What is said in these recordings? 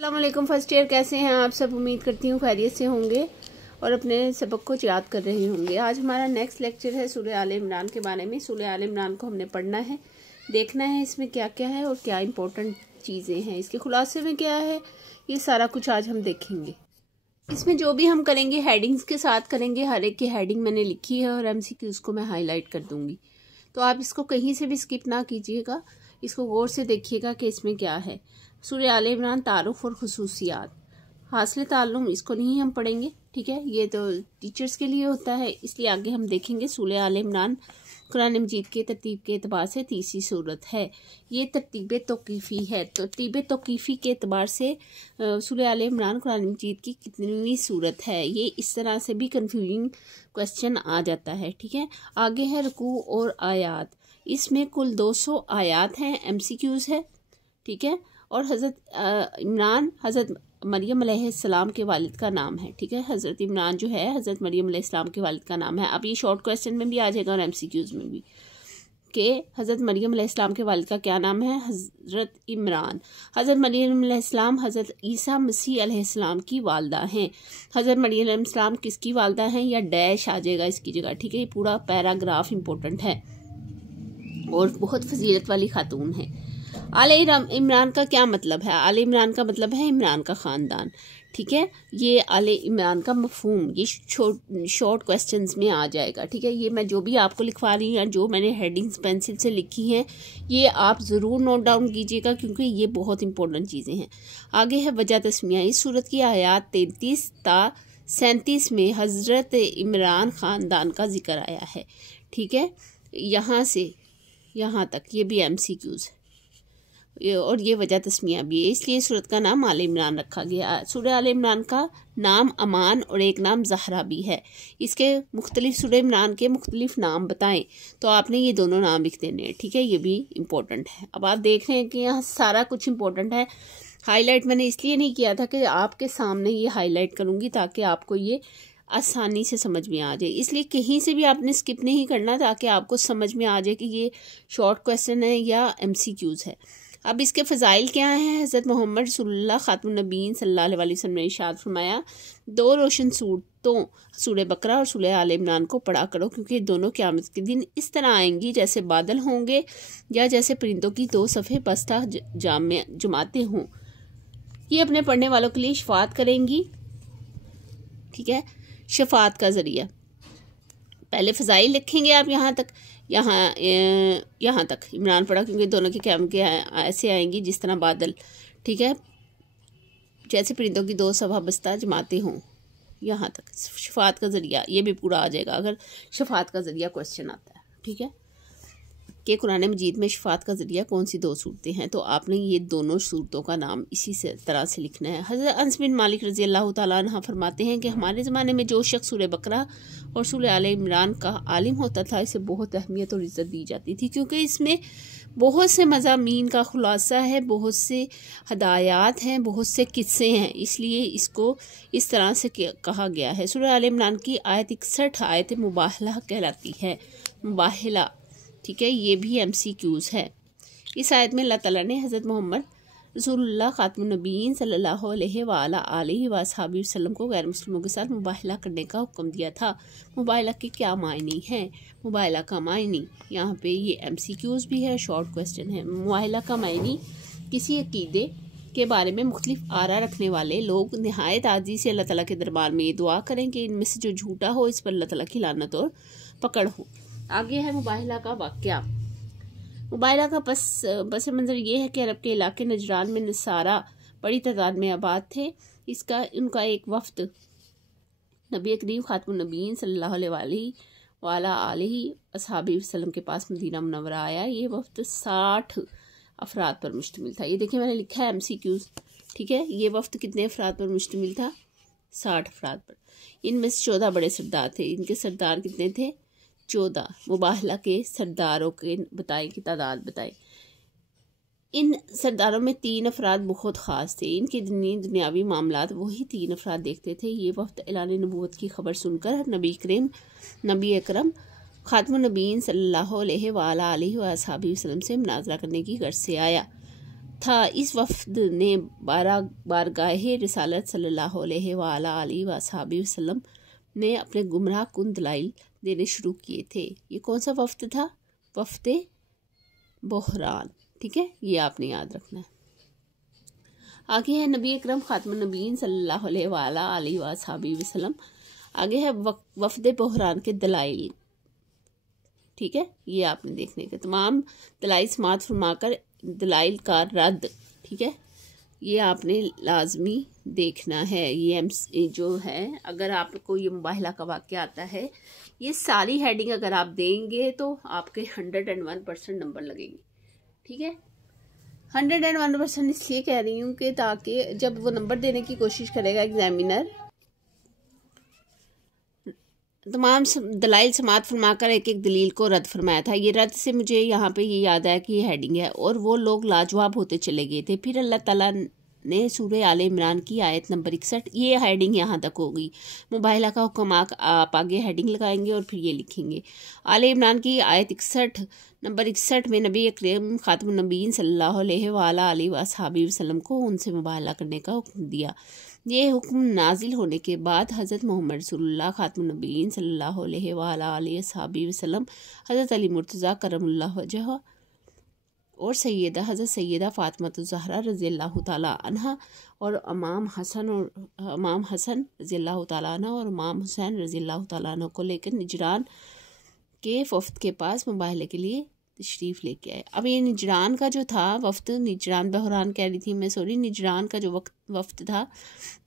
अस्सलाम वालेकुम first year, कैसे हैं आप सब। उम्मीद करती हूँ खैरियत से होंगे और अपने सबक को याद कर रहे होंगे। आज हमारा नेक्स्ट लेक्चर है सूरह आले इमरान के बारे में। सूरह आले इमरान को हमने पढ़ना है, देखना है इसमें क्या क्या है और क्या इंपॉर्टेंट चीज़ें हैं, इसके खुलासे में क्या है, ये सारा कुछ आज हम देखेंगे। इसमें जो भी हम करेंगे हेडिंग्स के साथ करेंगे। हर एक की हेडिंग मैंने लिखी है और MCQs को मैं हाईलाइट कर दूंगी, तो आप इसको कहीं से भी स्किप ना कीजिएगा, इसको गौर से देखिएगा कि इसमें क्या है। सूरह आले इमरान तारुफ और खुसूसियात, हासिल ताल्लुम, इसको नहीं हम पढ़ेंगे, ठीक है, ये तो टीचर्स के लिए होता है, इसलिए आगे हम देखेंगे। सूरह आले इमरान कुरान मजीद के तरतीब के एतबार से तीसरी सूरत है। ये तरतीब तौक़ीफ़ी है। तरतीब तौक़ीफ़ी के एतबार से सूरह आले इमरान कुरान मजीद की कितनी सूरत है, ये इस तरह से भी कंफ्यूजिंग क्वेश्चन आ जाता है, ठीक है। आगे है रुकू और आयात, इसमें कुल 200 आयात हैं, MCQs है, ठीक है। और हज़रत इमरान हज़रत मरियम अलैहिस्सलाम के वालिद का नाम है, ठीक है। हज़रत इमरान जो है हज़रत मरियम अलैहिस्सलाम के वालिद का नाम है। अब ये शॉर्ट क्वेश्चन में भी आ जाएगा और MCQs में भी कि हज़रत मरियम अलैहिस्सलाम के वालिद का क्या नाम है, हज़रत इमरान। हज़रत मरियम अलैहिस्सलाम हज़रत ईसा मसीह अलैहिस्सलाम की वालदा हैं। हज़रत मरियम अलैहिस्सलाम किसकी वालदा हैं, या डैश आ जाएगा इसकी जगह, ठीक है। ये पूरा पैराग्राफ इंपॉर्टेंट है और बहुत फजीलत वाली खातून है। आले इमरान का क्या मतलब है? आले इमरान का मतलब है इमरान का ख़ानदान, ठीक है। ये आले इमरान का मफहूम ये शॉर्ट क्वेश्चंस में आ जाएगा, ठीक है। ये मैं जो भी आपको लिखवा रही हूँ, जो मैंने हेडिंग्स पेंसिल से लिखी हैं, ये आप ज़रूर नोट डाउन कीजिएगा क्योंकि ये बहुत इंपॉर्टेंट चीज़ें हैं। आगे है वजह तस्मिया। इस सूरत की आयात 33 ता 37 में हज़रत इमरान ख़ानदान का जिक्र आया है, ठीक है। यहाँ से यहाँ तक ये भी MCQs है और ये वजह तस्मिया भी है, इसलिए सूरत का नाम आले इमरान रखा गया। सूरह आले इमरान का नाम अमान और एक नाम ज़हरा भी है। इसके मुख्तलिफ सूरह इमरान के मुख्तलिफ नाम बताएं तो आपने ये दोनों नाम लिख देने हैं, ठीक है। ये भी इम्पोर्टेंट है। अब आप देख रहे हैं कि यहाँ सारा कुछ इम्पोर्टेंट है। हाईलाइट मैंने इसलिए नहीं किया था कि आपके सामने ये हाईलाइट करूँगी ताकि आपको ये आसानी से समझ में आ जाए, इसलिए कहीं से भी आपने स्किप नहीं करना ताकि आपको समझ में आ जाए कि ये शॉर्ट क्वेश्चन है या MCQs है। अब इसके फ़ज़ाइल क्या हैं? हज़रत मोहम्मद रसूलुल्लाह खातमुन नबीय्यीन सल्लल्लाहु अलैहि वसल्लम ने इरशाद फरमाया, 2 रोशन सूरतों सूरह बकरा और सूरह आले इमरान को पढ़ा करो क्योंकि दोनों क़यामत के दिन इस तरह आएंगी जैसे बादल होंगे या जैसे परिंदों की 2 सफ़े बस्ता जमाते हों। ये अपने पढ़ने वालों के लिए शफ़ाअत करेंगी, ठीक है, शफ़ाअत का ज़रिया। पहले फ़ज़ाइल लिखेंगे आप यहाँ तक इमरान पढ़ा क्योंकि दोनों के क़याम के ऐसे आएंगी जिस तरह बादल, ठीक है, जैसे परिंदों की 2 सफ़ा बस्ता जमाते हों। यहाँ तक शफ़ाअत का ज़रिया ये भी पूरा आ जाएगा अगर शफ़ाअत का ज़रिया क्वेश्चन आता है, ठीक है, कि कुरान मजीद में शफ़ाअत का ज़रिया कौन सी 2 सूरतें हैं, तो आपने ये दोनों सूरतों का नाम इसी से तरह से लिखना है। हज़रत अनस बिन मालिक रज़ी अल्लाह तआला अन्हु फरमाते हैं कि हमारे ज़माने में जो शख्स सूरह बकरा और सूरह आले इमरान का आलिम होता था, इसे बहुत अहमियत और इज़्ज़त दी जाती थी क्योंकि इसमें बहुत से मज़ामीन का खुलासा है, बहुत से हदायत हैं, बहुत से किस्से हैं, इसलिए इसको इस तरह से कहा गया है। सूरह आले इमरान की आयत 61 आयत मुबाहला कहलाती है, मुबाहला, ठीक है, ये भी MCQs है। इस आयत में अल्लाह ताला ने हज़रत मोहम्मद रसूलुल्लाह खातमुन नबीय्यीन सल्लल्लाहु अलैहि वसल्लम को गैर मुस्लिमों के साथ मुबाहला करने का हुक्म दिया था। मुबाहला के क्या मायने हैं? मुबाहला का मायने यहाँ पे ये MCQs भी है, शॉर्ट क्वेश्चन है। मुबाहला का मायने किसी अकीदे के बारे में मुख्तलिफ आरा रखने वाले लोग नहायत आजी से अल्लाह ताला के दरबार में ये दुआ करें कि इनमें से जो झूठा हो इस पर अल्लाह ताला की लानत और पकड़ हो। आगे है मुबाहला का वाक़या। मुबाहला का पस मंज़र ये है कि अरब के इलाके नजरान में नसारा बड़ी तादाद में आबाद थे। उनका एक वफ़द नबी करीम खातमुन नबीय्यीन सल्लल्लाहु अलैहि वसल्लम के पास मदीना मुनव्वरा आया। ये वफ़द 60 अफराद पर मुश्तमिल था। ये देखिए मैंने लिखा है MCQs, ठीक है। ये वफ़द कितने अफराद पर मुश्तमिल था? 60 अफराद पर। इनमें से 14 बड़े सरदार थे। इनके सरदार कितने थे? 14। मुबाहला के सरदारों के बताएं की तादाद बताएं। इन सरदारों में 3 अफराद बहुत ख़ास थे। इनके दुनियावी मामलात वही 3 अफराद देखते थे। ये वक्त ऐलान नबूवत की खबर सुनकर नबी अकरम खातमुन नबीय्यीन सल्लल्लाहु अलैहि वसल्लम से मुनाजरा करने की गर्ज से आया। था। इस वफ्द ने बारगाहे रिसालत सल्लल्लाहु अलैहि वसल्लम में अपने गुमराह कुन दलाइल देने शुरू किए थे। ये कौन सा वफ्द था? वफ्द बहरान। ठीक है, ये आपने याद रखना है। आगे है नबी अकरम खातमुन नबीयीन सल्लल्लाहु अलैहि वसल्लम। आगे है वफ्द बहरान के दलाइल। ठीक है, ये आपने देखने के तमाम दलाइल समाअत फरमाकर दलाइल का रद्द। ठीक है, ये आपने लाजमी देखना है। ये जो है, अगर आपको ये मुबाहिला का वाक़या आता है, ये सारी हेडिंग अगर आप देंगे तो आपके 101% नंबर लगेंगे। ठीक है, 101% इसलिए कह रही हूँ कि ताकि जब वो नंबर देने की कोशिश करेगा एग्जामिनर, तमाम दलाइल समाअत फरमाकर एक एक दलील को रद्द फरमाया था। ये रद्द से मुझे यहाँ पे ये याद आया कि ये हेडिंग है। और वो लोग लाजवाब होते चले गए थे। फिर अल्लाह ताला ने सूरह आले इमरान की आयत नंबर 61, ये हेडिंग यहाँ तक होगी। मुबाहिला का हुक्म आप आगे हेडिंग लगाएंगे और फिर ये लिखेंगे। आले इमरान की आयत 61 नंबर 61 में नबी अकरम खातमुन नबीयीन सल्लल्लाहु अलैहि वसल्लम को उनसे मुबाहिला करने का हुक्म दिया। ये हुक्म नाजिल होने के बाद हज़रत मोहम्मद रसूलुल्लाह खातमुन नबीयीन सल्लल्लाहु अलैहि वसल्लम, हज़रत अली मुर्तज़ा करमुल्लाहु वजह और हज़रत सैयदा फ़ातिमा ज़हरा रज़ियल्लाहु ताला अन्हा और इमाम हसन रज़ियल्लाहु ताला अन्हा और इमाम हुसैन रज़ियल्लाहु ताला अन्हा को लेकर निजरान के वफ़द के पास मुबाहिले के लिए तशरीफ़ लेके आए। अब ये निजरान का जो था वफ़द, निजरान बहरान कह रही थी मैं, सॉरी, निजरान का जो वफ़द था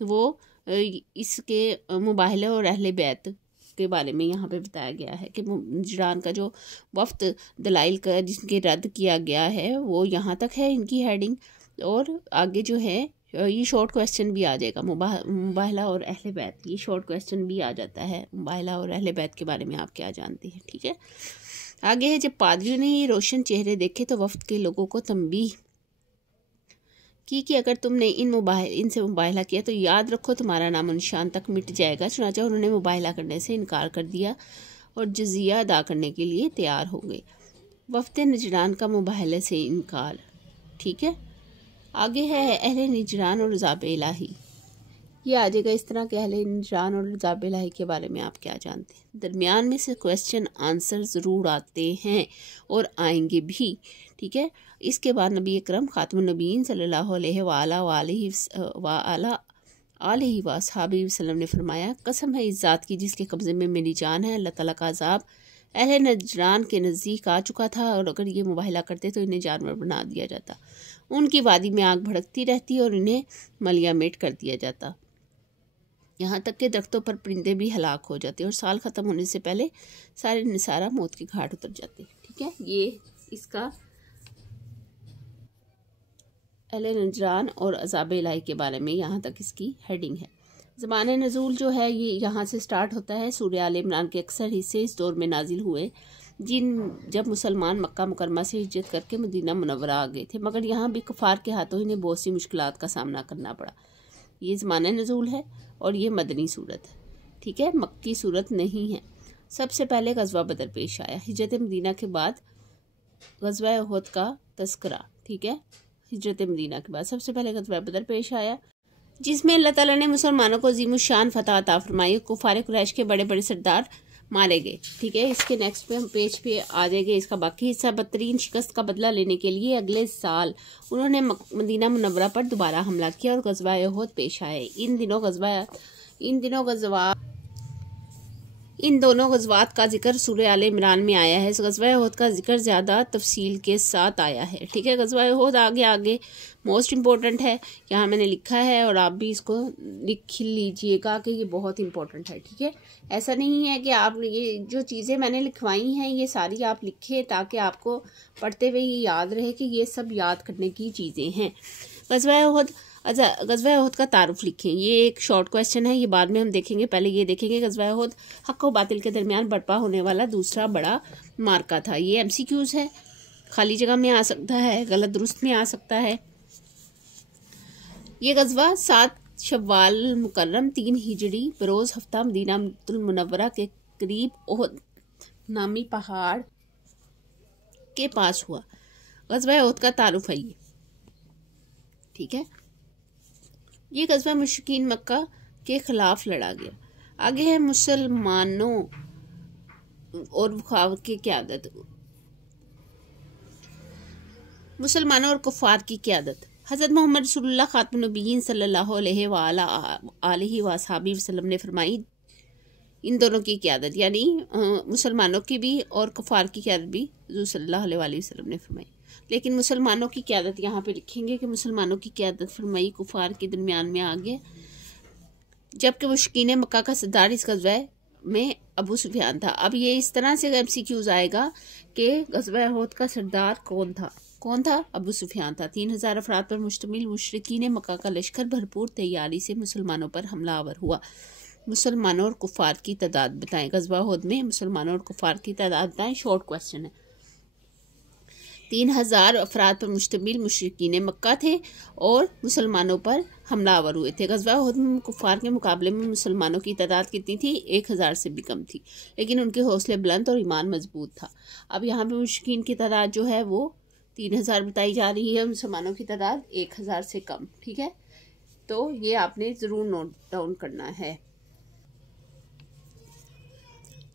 वो इसके मुबाहिले और अहले बैत के बारे में यहाँ पे बताया गया है कि निजरान का जो वफ़द दलाइल का जिसके रद्द किया गया है वो यहाँ तक है इनकी हेडिंग। और आगे जो है ये शॉर्ट क्वेश्चन भी आ जाएगा, मुबाहिला और अहले बैत, ये शॉर्ट क्वेश्चन भी आ जाता है। मुबाहिला और अहले बैत के बारे में आप क्या जानते हैं? ठीक है, आगे है, जब पादरियों ने ये रोशन चेहरे देखे तो वफ़द के लोगों को तंबीह की कि अगर तुमने इनसे मुबाहिला किया तो याद रखो तुम्हारा नाम निशान तक मिट जाएगा। चुनांचे उन्होंने मुबाहिला करने से इनकार कर दिया और जजिया अदा करने के लिए तैयार हो गए। वफ़द निजरान का मुबाहिले से इनकार। ठीक है, आगे है अहले निजरान और अज़ाब इलाही। ये आ जाएगा इस तरह के अहले निजरान और अज़ाब इलाही के बारे में आप क्या जानते हैं। दरमियान में से क्वेश्चन आंसर ज़रूर आते हैं और आएंगे भी। ठीक है, इसके बाद नबी अकरम खातमुन नबीयीन सल्लल्लाहु अलैहि वसल्लम ने फरमाया, कसम है इस ज़ात की जिसके कब्ज़े में मेरी जान है, अल्लाह ताला का अज़ाब अहले नजरान के नज़दीक आ चुका था और अगर ये मुबाहिला करते तो इन्हें जानवर बना दिया जाता। उनकी वादी में आग भड़कती रहती और इन्हें मलिया मेट कर दिया जाता। यहाँ तक के दरख्तों पर परिंदे भी हलाक हो जाते और साल ख़त्म होने से पहले सारे निसारा मौत के घाट उतर जाते। ठीक है, ये इसका अहले नजरान और अज़ाब इलाही के बारे में यहाँ तक इसकी हेडिंग है। ज़माने नज़ूल जो है ये यहाँ से स्टार्ट होता है। सूरह आले इमरान के अक्सर हिस्से इस दौर में नाजिल हुए जब मुसलमान मक्का मुकरमा से हिजरत करके मदीना मुनव्वरा आ गए थे, मगर यहाँ भी कुफार के हाथों इन्हें बहुत सी मुश्किलात का सामना करना पड़ा। ये ज़माने नज़ूल है और ये मदनी सूरत है। ठीक है, मक्की सूरत नहीं है। सबसे पहले गज़वा बदर पेश आया। हिजरत मदीना के बाद गज़वा उहद का तस्करा। ठीक है, हिजरत मदीना के बाद सबसे पहले गज़वा बदर पेश आया जिसमें अल्लाह ताला ने मुसलमानों को अज़ीमुश्शान फतह अता फरमाई। कुफार कुरैश के बड़े बड़े सरदार मारे गए। ठीक है, इसके नेक्स्ट पे हम पेज पे आ जाएंगे इसका बाकी हिस्सा। बदतरीन शिकस्त का बदला लेने के लिए अगले साल उन्होंने मदीना मुनव्वरा पर दोबारा हमला किया और गज़वा उहद पेश आए। इन दोनों गज़वात का जिक्र सूरह आले इमरान में आया है। गज़वा उहद का जिक्र ज़्यादा तफसील के साथ आया है। ठीक है, गज़वा उहद आगे मोस्ट इम्पोर्टेंट है, यहाँ मैंने लिखा है और आप भी इसको लिख लीजिएगा कि ये बहुत इम्पोर्टेंट है। ठीक है, ऐसा नहीं है कि आप ये जो चीज़ें मैंने लिखवाई हैं ये सारी आप लिखें ताकि आपको पढ़ते हुए ये याद रहे कि ये सब याद करने की चीज़ें हैं। गज़वा उहद का तारुफ लिखें। ये एक शॉर्ट क्वेश्चन है, ये बाद में हम देखेंगे। पहले ये देखेंगे गज़वा उहद हक़ व बातिल के दरमियान बर्पा होने वाला दूसरा बड़ा मार्का था। ये MCQs है, खाली जगह में आ सकता है, गलत दुरुस्त में आ सकता है। ये गज़वा 7 शव्वाल मुकर्रम 3 हिजरी बरोज़ हफ्ता मदीना मुनव्वरा के करीब उहद नामी पहाड़ के पास हुआ। गज़वा उहद का तारुफ है। ठीक है, ये ग़ज़वा मुशरिकीन मक्का के ख़िलाफ़ लड़ा गया। आगे है मुसलमानों और कुफ़ार की क़यादत। मुसलमानों और कुफ़ार की क़यादत। हज़रत मोहम्मद रसूलुल्लाह खातमुन नबिय्यीन सल्लल्लाहु अलैहि वसल्लम ने फरमाई, इन दोनों की क़यादत यानी मुसलमानों की भी और कुफ़ार की क़यादत भी हुज़ूर सल्लल्लाहु अलैहि वसल्लम ने फरमाई। लेकिन मुसलमानों की क़यादत यहाँ पे लिखेंगे कि मुसलमानों की क़यादत फरमाई कुफ़ार के दरमियान में आ गया, जबकि मुशरिकीन मक्का का सरदार इस ग़ज़वा में अबू सुफियान था। अब ये इस तरह से MCQs आएगा कि ग़ज़वा उहद का सरदार कौन था? कौन था? अबू सुफियान था। 3000 अफराद पर मुश्तमिल मुशरिकीन मक्का का लश्कर भरपूर तैयारी से मुसलमानों पर हमलावर हुआ। मुसलमानों और कुफ़ार की तादाद बताएं। ग़ज़वा उहद में मुसलमानों और कुफ़ार की तादाद बताएं। शॉर्ट क्वेश्चन है। 3000 अफराद पर मुश्तमिल मुशरिकीन मक्का थे और मुसलमानों पर हमलावर हुए थे। ग़ज़वा उहद में कुफ़ार के मुकाबले में मुसलमानों की तादाद कितनी थी? 1000 से भी कम थी, लेकिन उनके हौसले बुलंद और ईमान मजबूत था। अब यहाँ पे मुशरिकीन की तादाद जो है वो 3000 बताई जा रही है, मुसलमानों की तादाद 1000 से कम। ठीक है, तो ये आपने ज़रूर नोट डाउन करना है।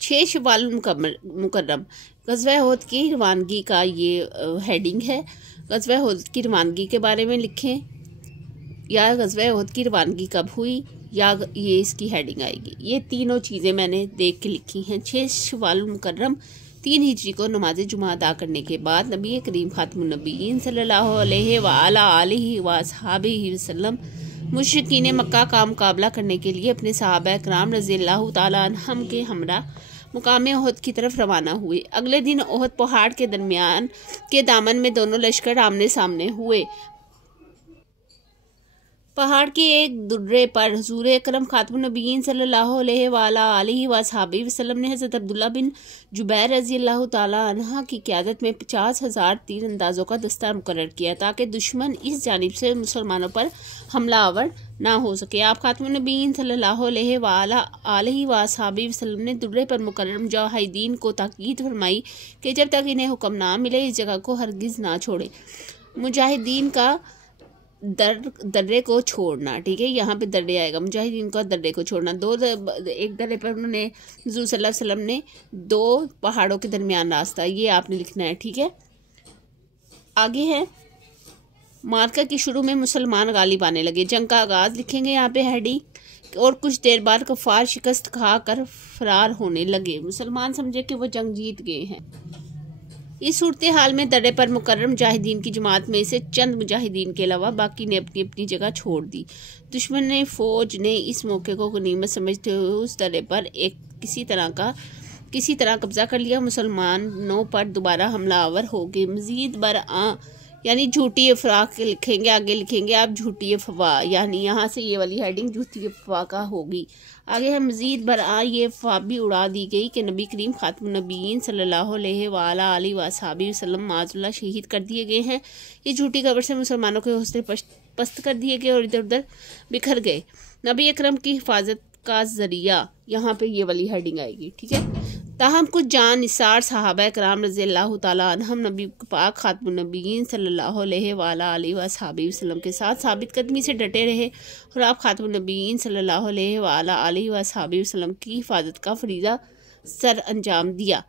6 शव्वाल मुकर्रम ग़ज़वा उहद की रवानगी का ये हेडिंग है। ग़ज़वा उहद की रवानगी के बारे में लिखें, या ग़ज़वा उहद की रवानगी कब हुई, या ये इसकी हेडिंग आएगी। ये तीनों चीज़ें मैंने देख के लिखी हैं। 6 शव्वाल मुकर्रम 3 हिजरी को नमाज जुमा अदा करने के बाद नबी करीम खातमुन नबिय्यीन सल्लल्लाहु अलैहि वसल्लम मुशरिकीन मक्का का मुकाबला करने के लिए अपने सहाबा किराम रज़ियल्लाहु ताला अन्हुम के हमरा मुकाम उहद की तरफ रवाना हुए। अगले दिन उहद पहाड़ के दरमियान के दामन में दोनों लश्कर आमने सामने हुए। पहाड़ के एक दुर्रे पर हुज़ूर अकरम खातमुन नबिय्यीन सल्लल्लाहु अलैहि वसल्लम ने हज़रत अब्दुल्ला बिन जुबैर रज़ियल्लाहु ताला अन्हा की क़यादत में 50,000 तीरंदाजों का दस्ता मुकर्रर किया, ताकि दुश्मन इस जानिब से मुसलमानों पर हमलावर ना हो सके। आप खातमुन नबिय्यीन सल्लल्लाहु अलैहि वसल्लम ने दुर्रे पर मुकर्रर मुजाहिदीन को ताकीद फरमाई कि जब तक इन्हें हुक्म ना मिले इस जगह को हरगिज़ ना छोड़े। मुजाहिदीन का दर्रे को छोड़ना, ठीक है, यहाँ पे दर्रे आएगा, मुजाहिदीन का दर्रे को छोड़ना। एक दर्रे पर उन्होंने हुज़ूर सल्लल्लाहु अलैहि वसल्लम ने 2 पहाड़ों के दरमियान रास्ता, ये आपने लिखना है। ठीक है, आगे है मार्का की शुरू में मुसलमान गालिब आने लगे। जंग का आगाज़ लिखेंगे यहाँ पे हेडिंग, और कुछ देर बाद कुफ़ार शिकस्त खाकर फरार होने लगे। मुसलमान समझे कि वो जंग जीत गए हैं। इस सूरत हाल में दर्रे पर मुकर्रर मुजाहिदीन की जमात में से चंद मुजाहिदीन के अलावा बाकी ने अपनी अपनी जगह छोड़ दी। दुश्मन ने फौज ने इस मौके को गनीमत समझते हुए उस दर्रे पर किसी तरह कब्जा कर लिया। मुसलमानों पर दोबारा हमलावर हो गए। मजीद बरआ यानी झूठी अफवाह लिखेंगे, आगे लिखेंगे आप झूठी अफवाह, यानी यहाँ से ये वाली हेडिंग झूठी अफवाह का होगी। आगे है मजीद बरआ ये अफवाह भी उड़ा दी गई कि नबी करीम खातमुन नबिय्यीन सल्लल्लाहु अलैहि वसल्लम माज़ुल्लाह शहीद कर दिए गए हैं। ये झूठी खबर से मुसलमानों के हौसले पस्त कर दिए गए और इधर उधर बिखर गए। नबी अकरम की हिफाजत का जरिया, यहाँ पे ये वाली हेडिंग आएगी। ठीक है, ताहम कुछ जान निसार सहाबा किराम रज़ियल्लाहु ताला अन्हुम नबी पाक खातमुन नबिय्यीन सल्लल्लाहु अलैहि वसल्लम के साथ साबित कदमी से डटे रहे और आप खातमुन नबिय्यीन सल्लल्लाहु अलैहि वसल्लम की हिफाजत का फरीज़ा सर अंजाम दिया।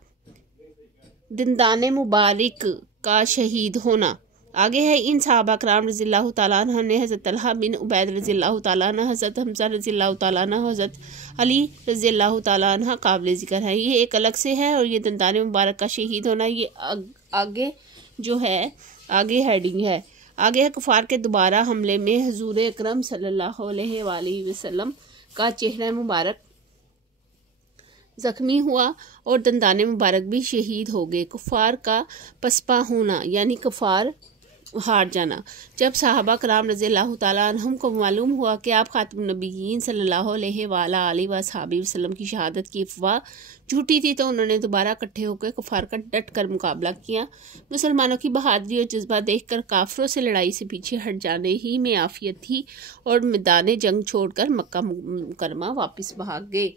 दंदाने मुबारक का शहीद होना। आगे है इन सहाबा किराम रज़ियल्लाहु ताला अन्हुम ने हज़रत तलहा बिन उबैद रज़ियल्लाहु ताला अन्हु, हज़रत हमज़ा रज़ियल्लाहु ताला अन्हु, हज़रत अली रज़ियल्लाहु ताला अन्हु काबिल ज़िक्र है। ये एक अलग से है, और ये दंदाने मुबारक का शहीद होना ये आगे जो है आगे हेडिंग है। आगे है कुफ़ार के दोबारा हमले में हुज़ूर अकरम सल्लल्लाहु अलैहि वसल्लम का चेहरा मुबारक ज़ख्मी हुआ और दंदाने मुबारक भी शहीद हो गए। कुफ़ार का पसपा होना यानी कुफ़ार हार जाना। जब सहाबा किराम रज़ियल्लाहु ताला अन्हुम को मालूम हुआ कि आप खातमुन नबिय्यीन सल्लल्लाहु अलैहि वसल्लम की शहादत की अफवाह झूठी थी, तो उन्होंने दोबारा इकट्ठे होकर कुफ़ार का डट कर मुकाबला किया। मुसलमानों की बहादुरी और जज्बा देखकर काफिरों से लड़ाई से पीछे हट जाने ही में आफियत थी और मैदान जंग छोड़कर मक्का मुकरमा वापस भाग गए।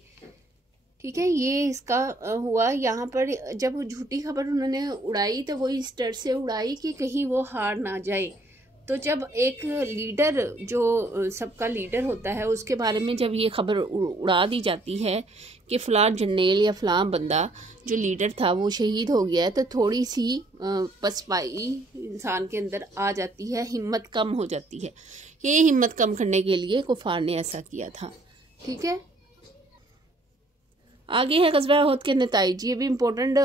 ठीक है, ये इसका हुआ। यहाँ पर जब झूठी खबर उन्होंने उड़ाई तो वो इस डर से उड़ाई कि कहीं वो हार ना जाए, तो जब एक लीडर जो सबका लीडर होता है उसके बारे में जब ये खबर उड़ा दी जाती है कि फ़लाँ जर्नेल या फ़लाँ बंदा जो लीडर था वो शहीद हो गया है, तो थोड़ी सी पसपाई इंसान के अंदर आ जाती है, हिम्मत कम हो जाती है। ये हिम्मत कम करने के लिए कुफार ने ऐसा किया था। ठीक है, आगे है ग़ज़वा उहद के नताइज। ये भी इम्पोर्टेंट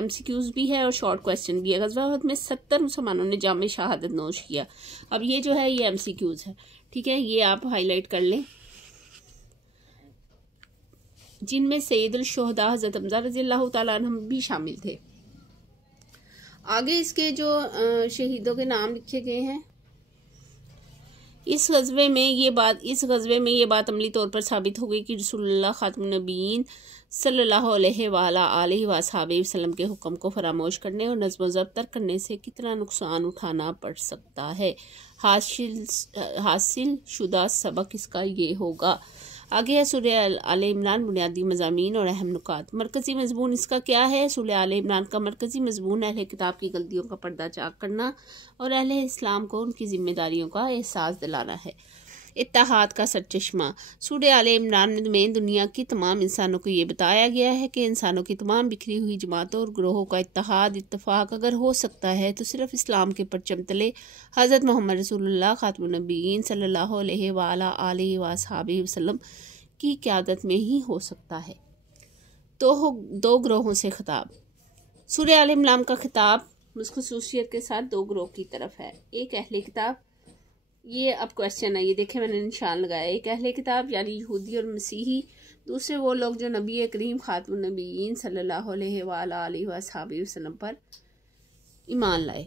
MCQs भी है और शॉर्ट क्वेश्चन भी है। ग़ज़वा उहद में 70 मुसलमानों ने जाम शहादत नोश किया। अब ये जो है ये MCQs है। ठीक है, ये आप हाईलाइट कर लें, जिनमें सैयदुल शुहदा हज़रत हमज़ा रज़ियल्लाहु तआला अन्हु भी शामिल थे। आगे इसके जो शहीदों के नाम लिखे गए हैं, इस गज़वे में ये बात अमली तौर पर साबित हो गई कि रसूलुल्लाह खातमुन नबीयीन सल्लल्लाहु अलैहि वसल्लम के हुक्म को फरामोश करने और नज़्म व ज़ब्त तर्क करने से कितना नुकसान उठाना पड़ सकता है। हासिल शुदा सबक इसका ये होगा। आगे है सूरह आले इमरान, बुनियादी मज़ामीन और अहम नुकात। मरकज़ी मज़मून इसका क्या है? सूरह आले इमरान का मरकज़ी मज़मून अहले किताब की गलतियों का पर्दा चाक करना और अहले इस्लाम को उनकी जिम्मेदारियों का एहसास दिलाना है। इत्तेहाद का सरचश्मा। सूरह आले इमरान में दुनिया की तमाम इंसानों को ये बताया गया है कि इंसानों की तमाम बिखरी हुई जमातों और ग्रोहों का इत्तेफाक अगर हो सकता है तो सिर्फ इस्लाम के परचम तले हज़रत मोहम्मद रसूलुल्लाह खातमुन नबीयीन सल्लल्लाहु अलैहि वसल्लम की क़यादत में ही हो सकता है। तो दो ग्रोहों से खिताब। सूरह आले इमरान का खिताब खुसूसियत के साथ दो ग्रोह की तरफ है। एक अहले किताब, ये अब क्वेश्चन है, ये देखें मैंने निशान लगाया। एक अहले किताब यानी यहूदी और मसीही, दूसरे वो लोग जो नबी करीम खातमुन नबीयीन सल्लल्लाहु अलैहि वसल्लम पर ईमान लाए।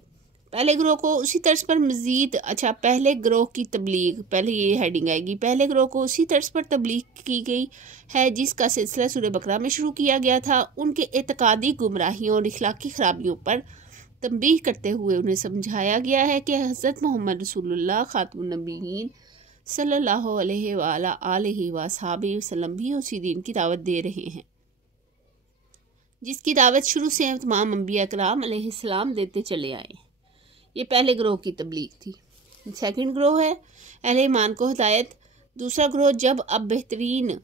पहले ग्रोह को उसी तर्ज पर मजीद पहले ग्रोह की तबलीग, पहले ये हेडिंग आएगी। पहले ग्रोह को उसी तर्ज पर तबलीग की गई है जिसका सिलसिला सूरह बकरा में शुरू किया गया था। उनके एतकादी गुमराहियों और इखलाकी खराबियों पर तंबीह करते हुए उन्हें समझाया गया है कि हज़रत मोहम्मद रसूलुल्लाह खातमुन नबीयीन सल्लल्लाहु अलैहि वसल्लम भी उसी दीन की दावत दे रहे हैं जिसकी दावत शुरू से तमाम अंबिया कराम अलैहिस्सलाम देते चले आए। ये पहले ग्रोह की तबलीग थी। सेकंड ग्रोह है अहले ईमान को हिदायत। दूसरा ग्रोह जब अब बेहतरीन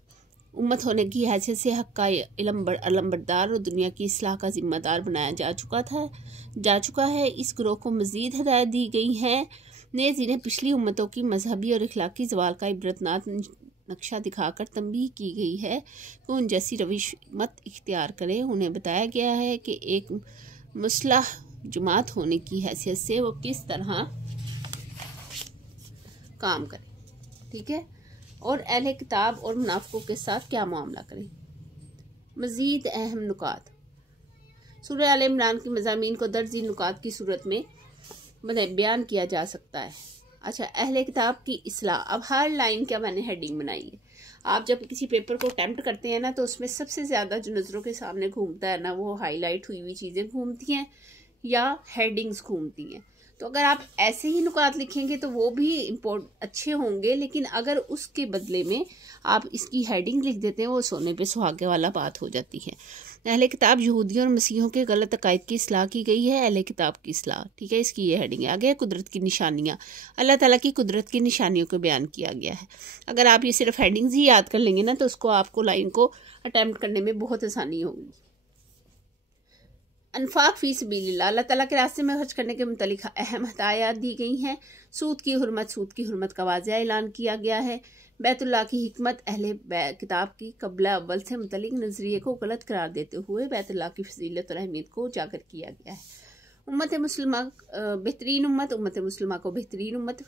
उम्मत होने की हैसियत से हक़ का इलमबरदार और दुनिया की इस्लाह का जिम्मेदार बनाया जा चुका है, इस ग्रोह को मज़ीद हिदायत दी गई है। नेज़ इन्हें पिछली उम्मतों की मजहबी और इखलाकी ज़वाल का इबरतनाक नक्शा दिखाकर तंबीह की गई है कि उन जैसी रविश मत इख्तियार करें। उन्हें बताया गया है कि एक मुस्लह जमात होने की हैसियत से वो किस तरह काम करें। ठीक है, और अहले किताब और मुनाफिकों के साथ क्या मामला करें। मज़ीद अहम नुकात। सूरह आले इमरान की मज़ामीन को दर्जी नुकात की सूरत में बयान किया जा सकता है। अहले किताब की इस्लाह। अब हर लाइन क्या मैंने हेडिंग बनाई है। आप जब किसी पेपर को अटेम्प्ट करते हैं ना, तो उसमें सबसे ज़्यादा जो नज़रों के सामने घूमता है ना, वो हाईलाइट हुई हुई चीज़ें घूमती हैं या हेडिंग्स घूमती हैं। तो अगर आप ऐसे ही नुकात लिखेंगे तो वो भी अच्छे होंगे, लेकिन अगर उसके बदले में आप इसकी हेडिंग लिख देते हैं, वो सोने पे सुहागे वाला बात हो जाती है। अहले किताब यहूदियों और मसीहों के गलत अकायद की इस्लाह की गई है। अहले किताब की इस्लाह। ठीक है, इसकी ये हेडिंग है। आगे कुदरत की निशानियाँ। अल्लाह ताला की कुदरत की निशानियों को बयान किया गया है। अगर आप ये सिर्फ हेडिंग्स ही याद कर लेंगे ना, तो उसको आपको लाइन को अटैम्प्ट करने में बहुत आसानी होगी। अनफाक फ़ी सबीलिल्लाह, अल्लाह ताला के रास्ते में खर्च करने के मुतालिक अहम हदायत दी गई हैं। सूद की हुर्मत का वाज़िया ऐलान किया गया है। बैतुल्लाह की हिकमत अहले किताब की कबला अव्वल से मुतलिक नज़रिए को गलत करार देते हुए बैतुल्लाह की फजीलत और अहमियत को उजागर किया गया है। उम्मत मुस्लिमा बेहतरीन उम्मत मुस्लिमा को बेहतरीन उम्मत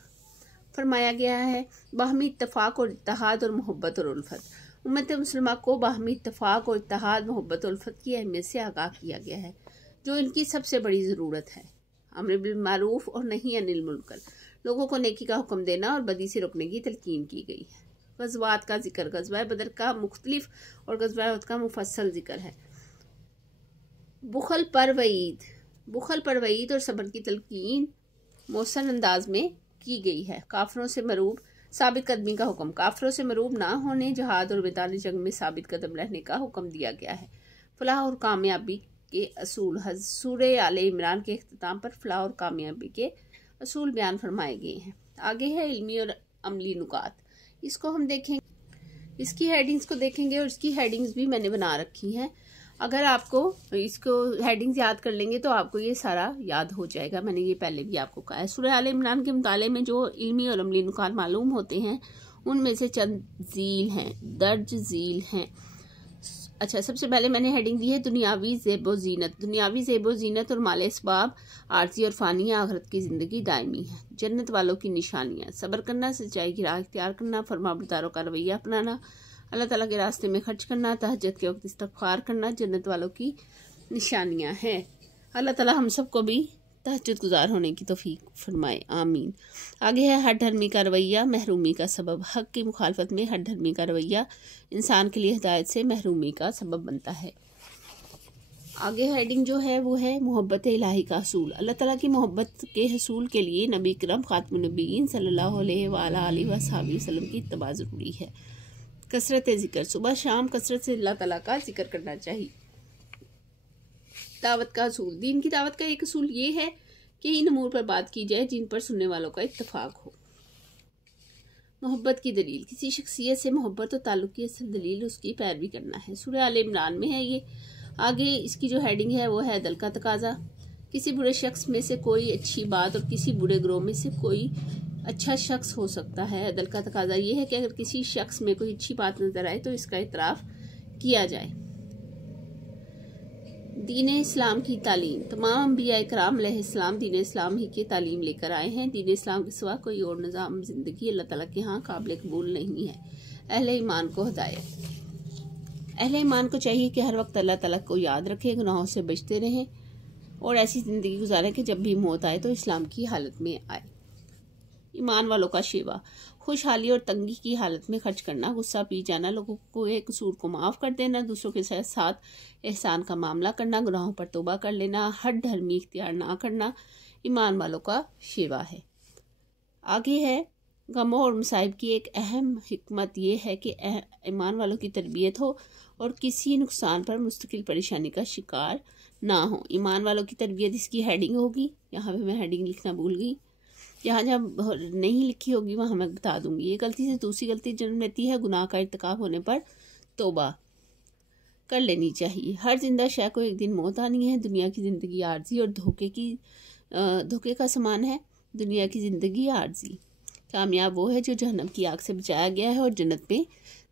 फरमाया गया है। बाहमी इत्तफाक और इत्तेहाद और मोहब्बत और उल्फत। उम्मत मुस्लिमा को बाहमी इत्तफाक और इत्तेहाद मोहब्बत और उल्फत की अहमियत से आगाह किया गया है, जो इनकी सबसे बड़ी ज़रूरत है। अम्र बिल मारूफ और नही अनिल मुनकर, लोगों को नेकी का हुक्म देना और बदी से रोकने की तलकीन की गई है। ग़ज़वात का जिक्र। ग़ज़वा बदर का मुख्तलिफ और ग़ज़वा उहद का मुफस्सल जिक्र है। बुखल पर वईद और सब्र की तलकीन मौसन अंदाज में की गई है। काफिरों से मरूब साबित कदमी का हुक्म। काफिरों से मरूब ना होने, जहाद और मैदान जंग में साबित कदम रहने का हुक्म दिया गया है। फलाह और कामयाबी के असूल। सूरह आले इमरान के इख्तिताम पर फलाह और कामयाबी के असूल बयान फरमाए गए हैं। आगे है इल्मी और अमली नुकात, इसको हम देखेंगे, इसकी हेडिंग्स को देखेंगे और इसकी हेडिंग्स भी मैंने बना रखी हैं। अगर आपको इसको हेडिंग्स याद कर लेंगे तो आपको ये सारा याद हो जाएगा। मैंने ये पहले भी आपको कहा है। सूरह आले इमरान के मुताले में जो इल्मी और अमली नुकात मालूम होते हैं उनमें से चंद झील हैं, दर्ज झील हैं। अच्छा, सबसे पहले मैंने हेडिंग दी है दुनियावी ज़ेबो ज़ीनत। दुनियावी ज़ेबो ज़ीनत और माल इसबाब आर्जी और फ़ानी आखिरत की ज़िंदगी दायमी है। जन्नत वालों की निशानियाँ, सब्र करना, सच्चाई की राह इख्तियार करना, फरमाबरदारों का रवैया अपनाना, अल्लाह ताला के रास्ते में खर्च करना, तहज्जुद के वक्त इस्तिग़फ़ार करना जन्नत वालों की निशानियाँ हैं। अल्लाह ताला हम सबको भी तहज्जुद गुजार होने की तौफीक फरमाए, आमीन। आगे है हर धर्मी का रवैया महरूमी का सबब। हक की मुखालफत में हर धर्मी का रवैया इंसान के लिए हिदायत से महरूमी का सबब बनता है। आगे हेडिंग जो है वो है मोहब्बत इलाही का असूल। अल्लाह ताला की मोहब्बत के हसूल के लिए नबी करम खातमुन नबीयीन सल्लल्लाहु अलैहि वसल्लम की इत्तबा ज़रूरी है। कसरत ज़िक्र, सुबह शाम कसरत से अल्लाह ताला का जिक्र करना चाहिए। दावत का असूल, दीन की दावत का एक असूल ये है कि इन अमूर पर बात की जाए जिन पर सुनने वालों का इत्तफाक हो। मोहब्बत की दलील, किसी शख्सियत से मोहब्बत और ताल्लुक़ की असल दलील उसकी पैरवी करना है। सूरह आले इमरान में है ये। आगे इसकी जो हेडिंग है वो है अदल का तकाजा। किसी बुरे शख्स में से कोई अच्छी बात और किसी बुरे ग्रोह में से कोई अच्छा शख्स हो सकता है। अदल का तकाजा ये है कि अगर किसी शख्स में कोई अच्छी बात नजर आए तो इसका इतराफ़ किया जाए। दीन इस्लाम की तालीम, तमाम अंबिया कराम अलैहिस्सलाम दीन इस्लाम ही की तालीम लेकर आए हैं। दीन इस्लाम के सिवा कोई और निज़ाम ज़िंदगी अल्लाह ताला के यहाँ काबिल कबूल नहीं है। अहले ईमान को हिदायत, अहले ईमान को चाहिए कि हर वक्त अल्लाह ताला को याद रखें, गुनाहों से बचते रहें और ऐसी ज़िंदगी गुजारें कि जब भी मौत आए तो इस्लाम की हालत में आए। ईमान वालों का शेवा, खुशहाली और तंगी की हालत में खर्च करना, गुस्सा पी जाना, लोगों को एक कसूर को माफ़ कर देना, दूसरों के साथ एहसान का मामला करना, गुनाहों पर तौबा कर लेना, हद धर्मी इख्तियार ना करना ईमान वालों का शेवा है। आगे है गमों और मुसाइब की एक अहम हिकमत ये है कि ईमान वालों की तरबियत हो और किसी नुकसान पर मुस्तकिल परेशानी का शिकार ना हो। ईमान वालों की तरबियत इसकी हेडिंग होगी, यहाँ पे मैं हेडिंग लिखना भूल गई, यहाँ जब नहीं लिखी होगी वहाँ मैं बता दूंगी। ये गलती से दूसरी गलती जन्म लेती है, गुनाह का इर्तिकाब होने पर तौबा कर लेनी चाहिए। हर जिंदा शय को एक दिन मौत आनी है। दुनिया की ज़िंदगी आर्जी और धोखे का समान है। दुनिया की ज़िंदगी आर्जी, कामयाब वो है जो जहन्नम की आग से बचाया गया है और जन्नत में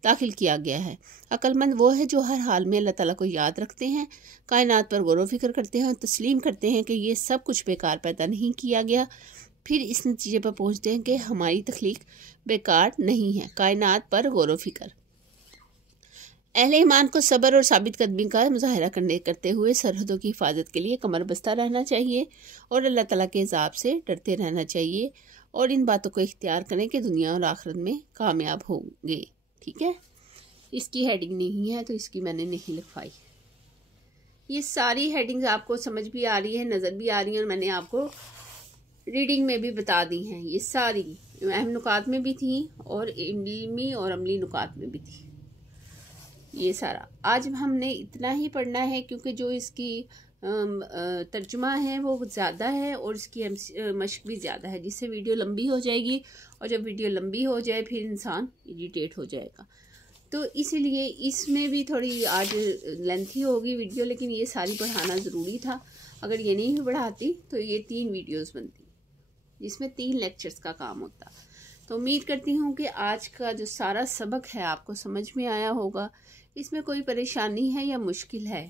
दाखिल किया गया है। अक्लमंद वो है जो हर हाल में अल्लाह ताला को याद रखते हैं, कायनात पर गौर व फिक्र करते हैं और तस्लीम करते हैं कि ये सब कुछ बेकार पैदा नहीं किया गया, फिर इस नतीजे पर पहुंचते हैं कि हमारी तख्लीक बेकार नहीं है। कायनात पर गौर व फिक्र। अहले ईमान को सब्र और साबित कदमी का मुजाहरा करते हुए सरहदों की हिफाजत के लिए कमर बस्ता रहना चाहिए और अल्लाह ताला के अज़ाब से डरते रहना चाहिए और इन बातों को इख्तियार करें कि दुनिया और आखिरत में कामयाब होंगे। ठीक है, इसकी हेडिंग नहीं है तो इसकी मैंने नहीं लिखवाई। ये सारी हेडिंग्स आपको समझ भी आ रही है, नज़र भी आ रही है और मैंने आपको रीडिंग में भी बता दी हैं। ये सारी अहम नुकात में भी थी और इल्मी और अमली नुकात में भी थी। ये सारा आज हमने इतना ही पढ़ना है क्योंकि जो इसकी तर्जुमा है वो ज़्यादा है और इसकी मश्क भी ज़्यादा है, जिससे वीडियो लंबी हो जाएगी और जब वीडियो लंबी हो जाए फिर इंसान इरिटेट हो जाएगा। तो इसलिए इसमें भी थोड़ी आज लेंथी होगी वीडियो, लेकिन ये सारी पढ़ाना ज़रूरी था। अगर ये नहीं भी पढ़ाती तो ये 3 वीडियोस बनती जिसमें 3 लेक्चर्स का काम होता। तो उम्मीद करती हूँ कि आज का जो सारा सबक है आपको समझ में आया होगा। इसमें कोई परेशानी है या मुश्किल है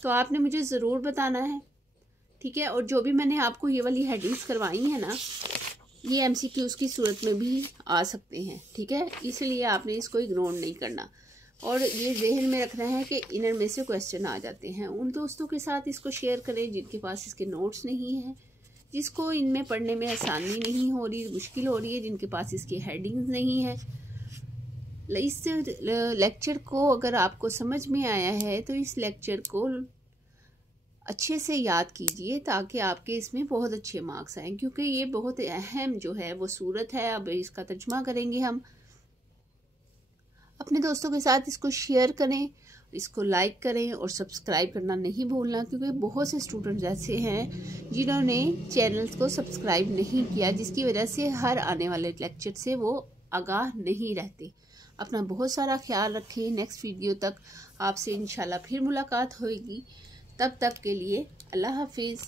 तो आपने मुझे ज़रूर बताना है, ठीक है। और जो भी मैंने आपको ये वाली हेडिंग्स करवाई हैं ना, ये MCQs की सूरत में भी आ सकते हैं, ठीक है। इसलिए आपने इसको इग्नोर नहीं करना और ये जहन में रखना है कि इनर में से क्वेश्चन आ जाते हैं। उन दोस्तों के साथ इसको शेयर करें जिनके पास इसके नोट्स नहीं हैं, जिसको इनमें पढ़ने में आसानी नहीं हो रही, मुश्किल हो रही है, जिनके पास इसकी हेडिंग्स नहीं है। इस लेक्चर को अगर आपको समझ में आया है तो इस लेक्चर को अच्छे से याद कीजिए ताकि आपके इसमें बहुत अच्छे मार्क्स आएँ, क्योंकि ये बहुत अहम जो है वो सूरत है। अब इसका तर्जुमा करेंगे हम। अपने दोस्तों के साथ इसको शेयर करें इसको लाइक करें और सब्सक्राइब करना नहीं भूलना, क्योंकि बहुत से स्टूडेंट्स ऐसे हैं जिन्होंने चैनल्स को सब्सक्राइब नहीं किया, जिसकी वजह से हर आने वाले लेक्चर से वो आगाह नहीं रहते। अपना बहुत सारा ख्याल रखें। नेक्स्ट वीडियो तक आपसे इंशाल्लाह फिर मुलाकात होगी। तब तक के लिए अल्लाह हाफिज़।